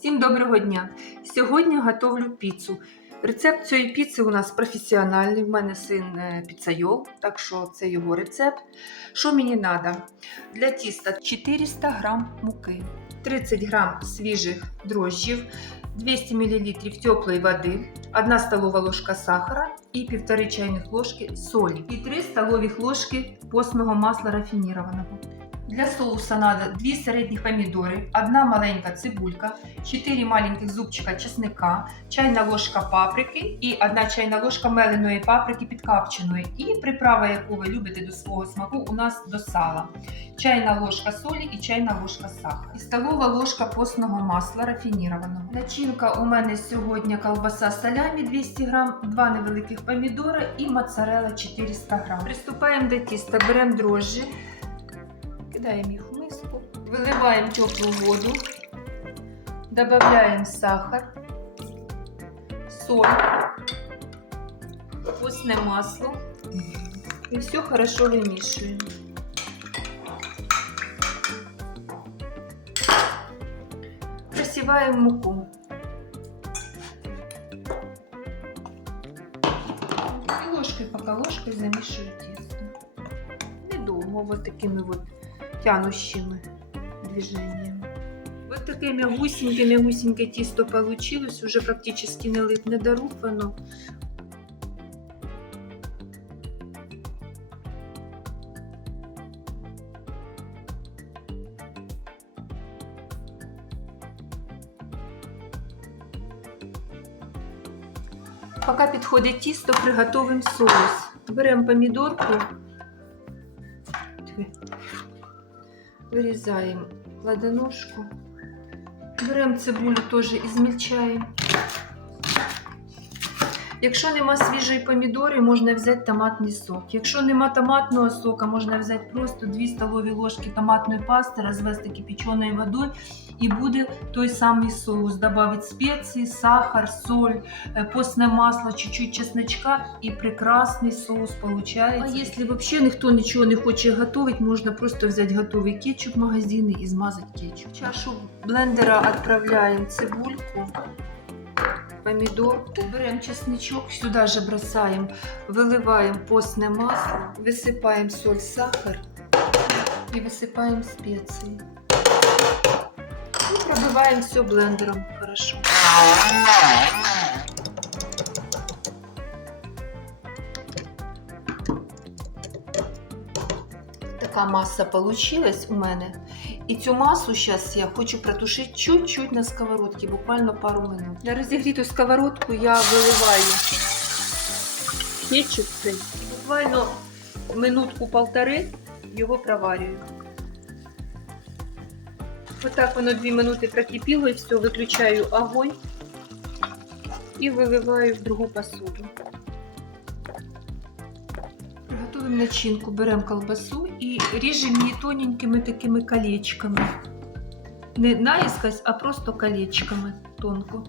Всім доброго дня! Сьогодні готовлю піцу. Рецепт цієї піци у нас професіональний. В мене син е, піцайол, так що це його рецепт. Що мені треба? Для тіста 400 г муки, 30 г свіжих дрожжів, 200 мл теплої води, 1 столова ложка сахара і 1,5 чайних ложки солі і 3 столових ложки постного масла рафінірованого. Для соуса надо 2 середніх помідори, 1 маленька цибулька, 4 маленьких зубчика чесника, чайна ложка паприки і 1 чайна ложка меленої паприки підкапченої. І приправа, яку ви любите до свого смаку, у нас до сала. Чайна ложка солі і чайна ложка сахару. І столова ложка постного масла рафінірованого. Начинка у мене сьогодні колбаса салямі 200 г, 2 невеликих помідори і моцарелла 400 г. Приступаємо до тіста, беремо дрожжі. Кидаємо їх в миску, виливаємо теплу воду, додаємо сахар, соль, вкусне масло і все хорошо вимішуємо. Просіваємо муку. І ложкою поки ложкою замішую тісто. Недовго, вот такими вот тянущими движениями. Вот такое мягусенькое-мягусенькое тесто получилось, уже практически не липне до рук оно. Поки підходить тісто, приготовимо соус. Беремо помідорку, вирізаємо ладоножку, беремо цибулю теж і. Якщо нема свіжої помідори, можна взяти томатний сок. Якщо нема томатного сока, можна взяти просто 2 столові ложки томатної пасти, розвести кипяченою водою і буде той самий соус. Добавити спеції, сахар, соль, е, постне масло, чуть-чуть чесночка і прекрасний соус получається. А якщо взагалі ніхто нічого не хоче готувати, можна просто взяти готовий кетчуп магазини і змазати кетчуп. В чашу блендера відправляємо цибульку помидорку, берем чесничок, сюда же бросаем, выливаем постное масло, высыпаем соль, сахар и высыпаем специи. И пробиваем все блендером хорошо. Така маса получилась у мене. І цю масу зараз я хочу протушити чуть-чуть на сковородці, буквально пару минут. На розігріту сковородку я виливаю кетчуп цей. Буквально минутку-полтори його проварюю. Отак воно дві минути прокипіло і все, виключаю огонь і виливаю в другу посуду. Приготуємо начинку, беремо колбасу і ріжемо її тоненькими такими колечками. Не наискось, а просто колечками тонко.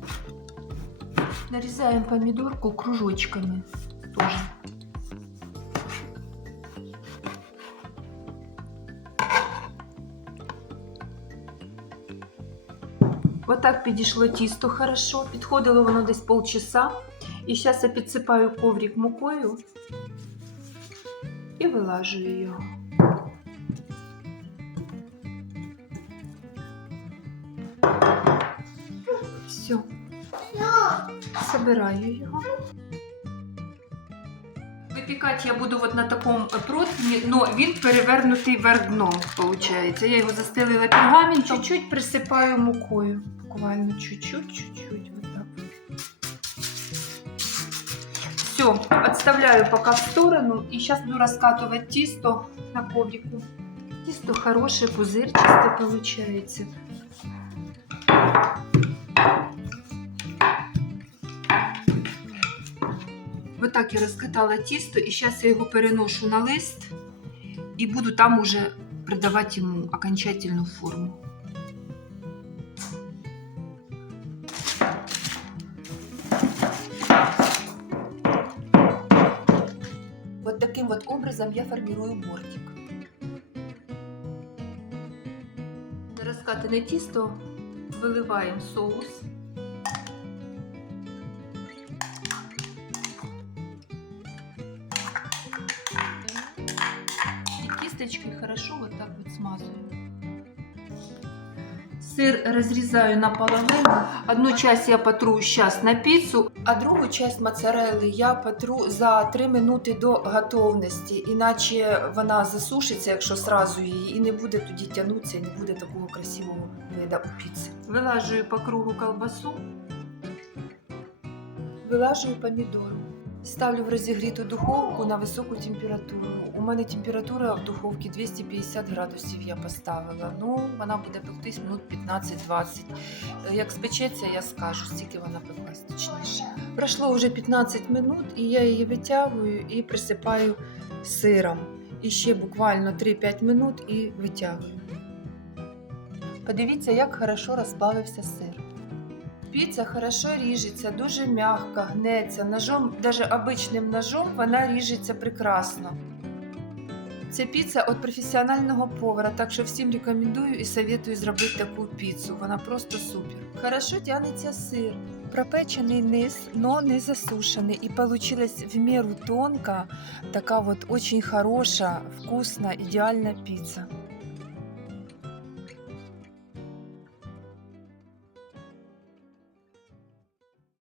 Нарізаємо помідорку кружочками теж. Отак підійшло тісто хорошо, підходило воно десь полчаса. І зараз я підсипаю коврик мукою і вилажую його. Все. Собираю його. Випікати я буду от на такому противні, але він перевернутий вверх дном, виходить. Я його застелила пергаментом, чуть-чуть присипаю мукою. Буквально чуть-чуть, чуть-чуть. Все, отставляю пока в сторону. И сейчас буду раскатывать тесто на коврику. Тесто хорошее, пузырчатое получается. Вот так я розкатала тісто, і зараз я його переношу на лист і буду там уже придавати йому окончательну форму. Образом я формирую бортик. Раскатанное тесто выливаем соус. И кисточкой хорошо вот так вот смазываю. Сыр разрезаю наполовину. Одну часть я потру сейчас на піцу, а другу часть моцарелли я потру за 3 минути до готовності, іначе вона засушиться, якщо сразу її, і не буде тоді тягнутися, і не буде такого красивого вида у піці. Вилажую по кругу колбасу, вилажую помідору. Ставлю в розігріту духовку на високу температуру. У мене температура в духовці 250 градусів я поставила. Ну, вона буде пектись минут 15-20. Е, Як спечеться, я скажу, стільки вона пеклась точніше. Пройшло вже 15 минут, і я її витягую і присипаю сиром. І ще буквально 3-5 минут і витягую. Подивіться, як хорошо розплавився сир. Піца хорошо ріжеться, дуже м'яко, гнеться. Ножом, навіть обичним ножом, вона ріжеться прекрасно. Це піца від професіонального повара, так що всім рекомендую і советую зробити таку піцу. Вона просто супер. Хорошо тягнеться сир. Пропечений низ, но не засушений. І получилась в меру тонка, така вот очень хороша, вкусна, ідеальна піца.